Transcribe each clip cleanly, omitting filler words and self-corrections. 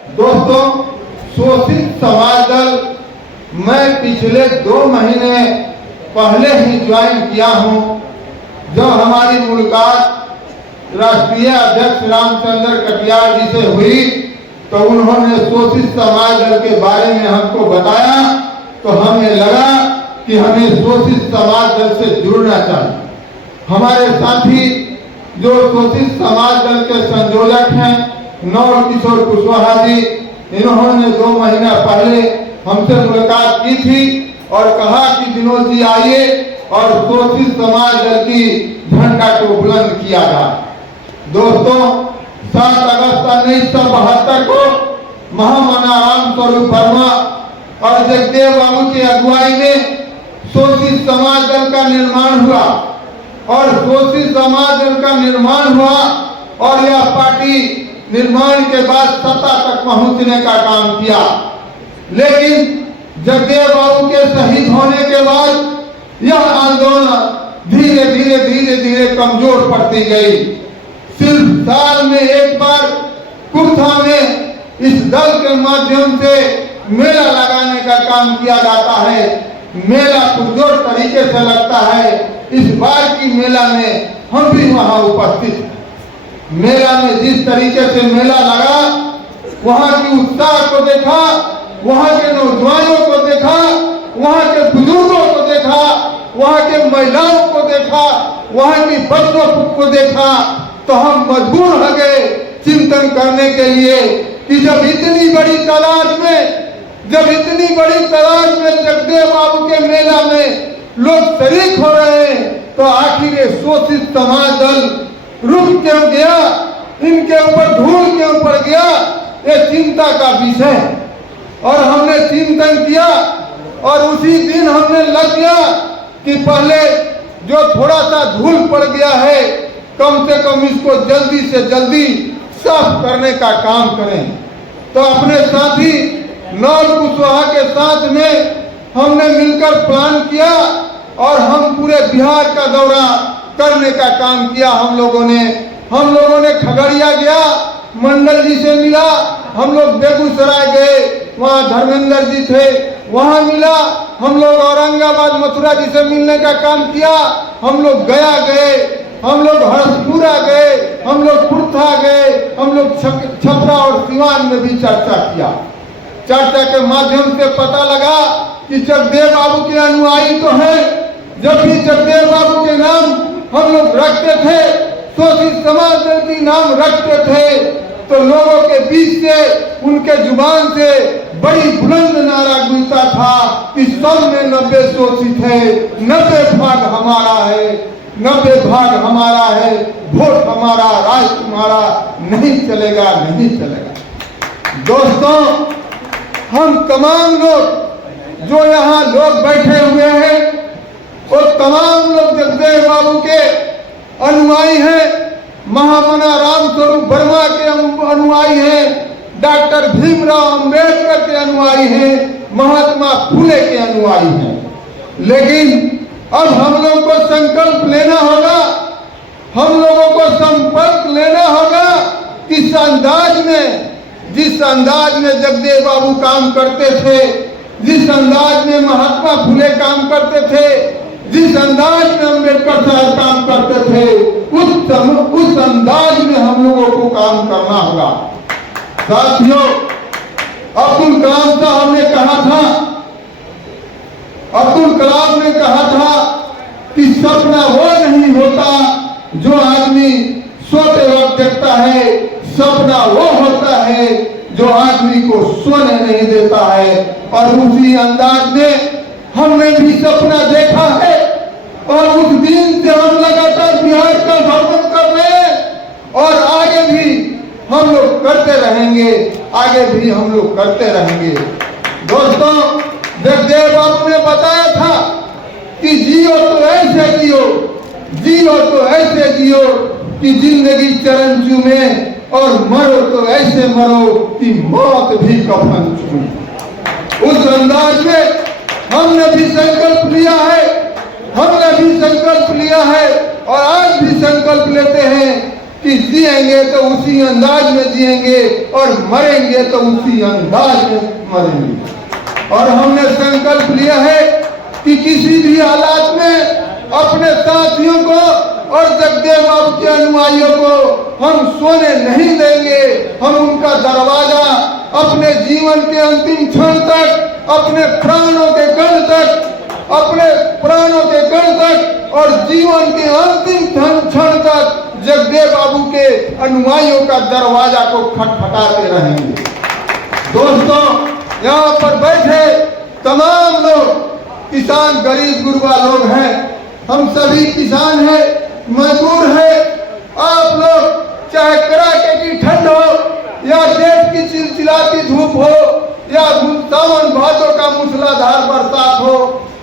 दोस्तों, शोषित समाज दल मैं पिछले 2 महीने पहले ही ज्वाइन किया हूं। जब हमारी मुलाकात राष्ट्रीय अध्यक्ष रामचंद्र कटियार जी से हुई तो उन्होंने शोषित समाज दल के बारे में हमको बताया, तो हमें लगा कि हमें शोषित समाज दल से जुड़ना चाहिए। हमारे साथी जो शोषित समाज दल के संयोजक हैं नौल किशोर कुशवाहा जी, इन्होंने 2 महीना पहले हमसे मुलाकात की थी और कहा कि विनोद जी आइए और शोषित समाज दल की झंडा को बुलंद किया जाए। दोस्तों, 7 अगस्त 1972 को महामना राम स्वरूप वर्मा और जगदेव बाबू की अगुवाई में शोषित समाज दल का निर्माण हुआ और शोषित समाज दल का निर्माण हुआ और यह पार्टी निर्माण के बाद सत्ता तक पहुंचने का काम किया। लेकिन जगदेव बाबू के शहीद होने के बाद यह आंदोलन धीरे धीरे कमजोर पड़ती गई। सिर्फ साल में एक बार कुर्था में इस दल के माध्यम से मेला लगाने का काम किया जाता है। मेला पुरजोर तरीके से लगता है। इस बार की मेला में हम भी वहां उपस्थित हैं। मेला में जिस तरीके से मेला लगा, वहां की उत्साह को देखा, वहां के नौजवानों को देखा, वहां के बुजुर्गों को देखा, वहां के महिलाओं को देखा, वहां की बच्चों को देखा, तो हम मजबूर हो गए चिंतन करने के लिए कि जब इतनी बड़ी तादाद में जगदेव बाबू के मेला में लोग शरीक हो रहे हैं, तो आखिर ये शोषित समाज दल रुक क्यों गया, इनके ऊपर धूल क्यों पड़ गया, ये चिंता का विषय। और हमने चिंतन किया और उसी दिन हमने लग गया कि पहले जो थोड़ा सा धूल पड़ गया है, कम से कम इसको जल्दी से जल्दी साफ करने का काम करें। तो अपने साथी नौल कुशवाहा के साथ में हमने मिलकर प्लान किया और हम पूरे बिहार का दौरा करने का काम किया। हम लोगों ने खगड़िया गया, मंडल जी से मिला, हम लोग बेगूसराय गए, वहाँ धर्मेंद्र जी थे, वहाँ मिला, हम लोग औरंगाबाद मथुरा जी से मिलने का काम किया, हम लोग गया गए, हम लोग हरसपुरा गए, हम लोग कुर्था गए, हम लोग छपरा और सिवान में भी चर्चा किया। चर्चा के माध्यम से पता लगा कि जगदेव बाबू के अनुयायी तो है। जब भी जगदेव बाबू के नाम हम लोग रखते थे, शोषित समाज दल की नाम रखते थे, तो लोगों के बीच से उनके जुबान से बड़ी बुलंद नारा गूंजता था कि सब में 90 शोषित है, 90 भाग हमारा है, 90 भाग हमारा है, वोट हमारा, राज तुम्हारा, नहीं चलेगा। दोस्तों, हम तमाम लोग जो यहाँ लोग बैठे हुए हैं, वो तमाम लोग जगदेव बाबू के अनुयायी हैं, महामना राम स्वरूप वर्मा के अनुयायी हैं, डॉक्टर भीमराव अंबेडकर के अनुयायी हैं, महात्मा फुले के अनुयायी हैं। लेकिन अब हम लोगों को संकल्प लेना होगा, हम लोगों को संपर्क लेना होगा कि जिस अंदाज में जगदेव बाबू काम करते थे, जिस अंदाज में महात्मा फुले काम करते थे, जिस अंदाज में अम्बेडकर साहब काम करते थे, उस अंदाज में हम लोगों को काम करना होगा। साथियों, अब्दुल कलाम साहब ने कहा था कि सपना वो नहीं होता जो आदमी सोते वक्त देखता है, सपना वो होता है जो आदमी को सोने नहीं देता है। और उसी अंदाज में हमने भी सपना देखा है और उस दिन से हम लगातार बिहार का भ्रमण कर रहे हैं और आगे भी हम लोग करते रहेंगे। दोस्तों, जगदेव बाबू ने बताया था कि जियो तो ऐसे जियो कि जिंदगी चरण चूमे और मरो तो ऐसे मरो कि मौत भी कफन चूमे। उस अंदाज में हमने भी संकल्प लिया है और आज भी संकल्प लेते हैं कि जिएंगे तो उसी अंदाज में जिएंगे और मरेंगे तो उसी अंदाज में मरेंगे। और हमने संकल्प लिया है कि किसी भी हालात में अपने साथियों को और जगदेव बाबू के अनुयायियों को हम सोने नहीं देंगे। हम उनका दरवाजा अपने जीवन के अंतिम क्षण तक, अपने प्राणों के कण तक, और जीवन के अंतिम क्षण तक जगदेव बाबू के अनुयायियों का दरवाजा को खटखटाते रहेंगे। दोस्तों, यहाँ पर बैठे तमाम लोग किसान, गरीब गुरबा लोग हैं। हम सभी किसान हैं, मजदूर हैं। आप लोग चाहे कड़ाके की ठंड हो या देश की चिलचिलाती धूप हो या सावन भादों का मूसलाधार बरसात हो,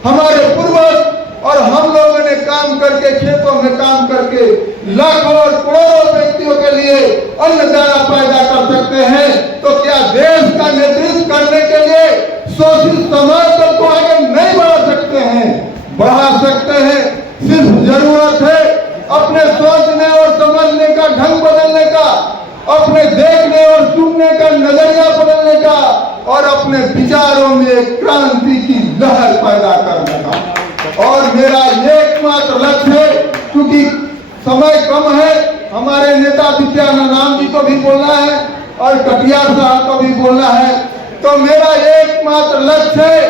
हमारे पूर्वज और हम लोगों ने काम करके, खेतों में काम करके लाखों और करोड़ों व्यक्तियों के लिए अन्न दाना पैदा कर सकते हैं। तो क्या देश का नेतृत्व करने के लिए शोषित समाज को आगे नहीं बढ़ा सकते हैं? बढ़ा सकते हैं। सिर्फ जरूरत है अपने सोचने और समझने का ढंग बदलने का, अपने देखने और सुनने का नजरिया बदलने का, और अपने विचारों में क्रांति की लहर पैदा करने का। और मेरा एकमात्र लक्ष्य है, क्योंकि समय कम है, हमारे नेता विद्यानंद राम जी को भी बोलना है और कटियार साहब को भी बोलना है, तो मेरा एकमात्र लक्ष्य है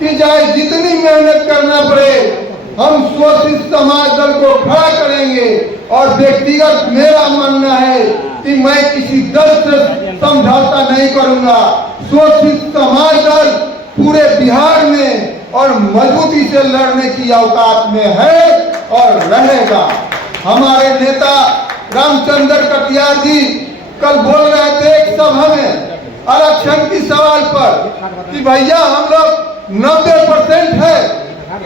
कि चाहे जितनी मेहनत करना पड़े, हम शोषित समाज दल को खड़ा करेंगे। और व्यक्तिगत मेरा मानना है कि मैं किसी दल से समझौता नहीं करूंगा। शोषित समाज दल पूरे बिहार में और मजबूती से लड़ने की औकात में है और रहेगा। हमारे नेता रामचंद्र कटियार जी कल बोल रहे थे एक सभा में आरक्षण की सवाल पर कि भैया हम लोग 90% है,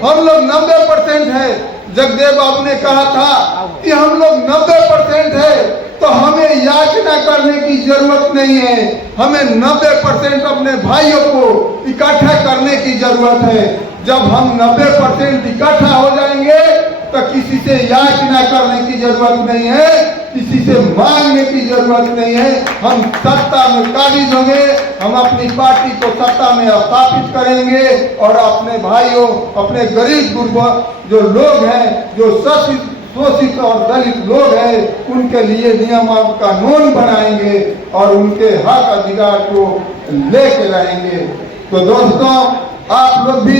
हम लोग 90% है। जगदेव बाबू ने कहा था कि हम लोग 90% है, तो हमें याचना करने की जरूरत नहीं है। हमें 90% अपने भाइयों को इकट्ठा करने की जरूरत है। जब हम 90% इकट्ठा हो जाएंगे तो किसी से याचना करने की जरूरत नहीं है, किसी से मांगने की जरूरत नहीं है। हम सत्ता में काबिज होंगे, हम अपनी पार्टी को सत्ता में स्थापित करेंगे और अपने भाइयों, अपने गरीब गुरबा जो लोग हैं, जो शोषित और दलित लोग हैं, उनके लिए नियम और कानून बनाएंगे और उनके हक अधिकार को लेके रहेंगे। तो दोस्तों, आप लोग भी